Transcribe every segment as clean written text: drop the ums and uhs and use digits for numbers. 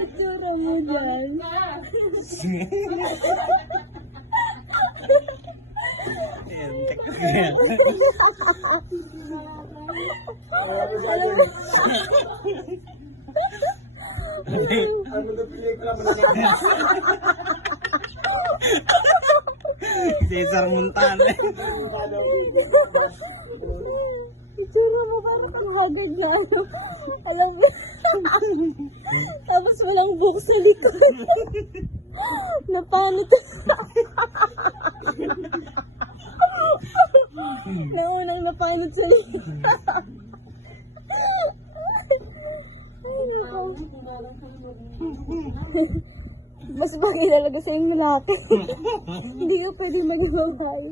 Itsura mo dyan. Cesar Montana. Itsura mo parang kang hagad na ano. Alam mo. Tapos walang buhok sa likod. Napanit. Naunang napanit sa likod. Mas bagay talaga sa yung lalaki. Hindi ka pwede mag-babae.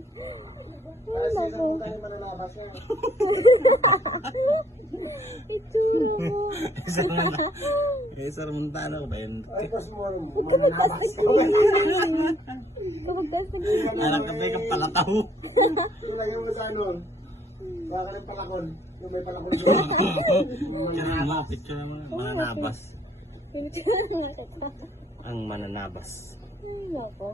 Ay, nako. Itsura mo. Cesar Montana ba yun? Huwag ka magtaas ka din. Huwag ka magtaas ka din. Anak ka ba yung palataw? Lagyan mo sa ano? Baka ng palakon. Yung may palakon. Picture mo. Mananabas. Itsura mo nga. Ang mananabas. Ay, nako.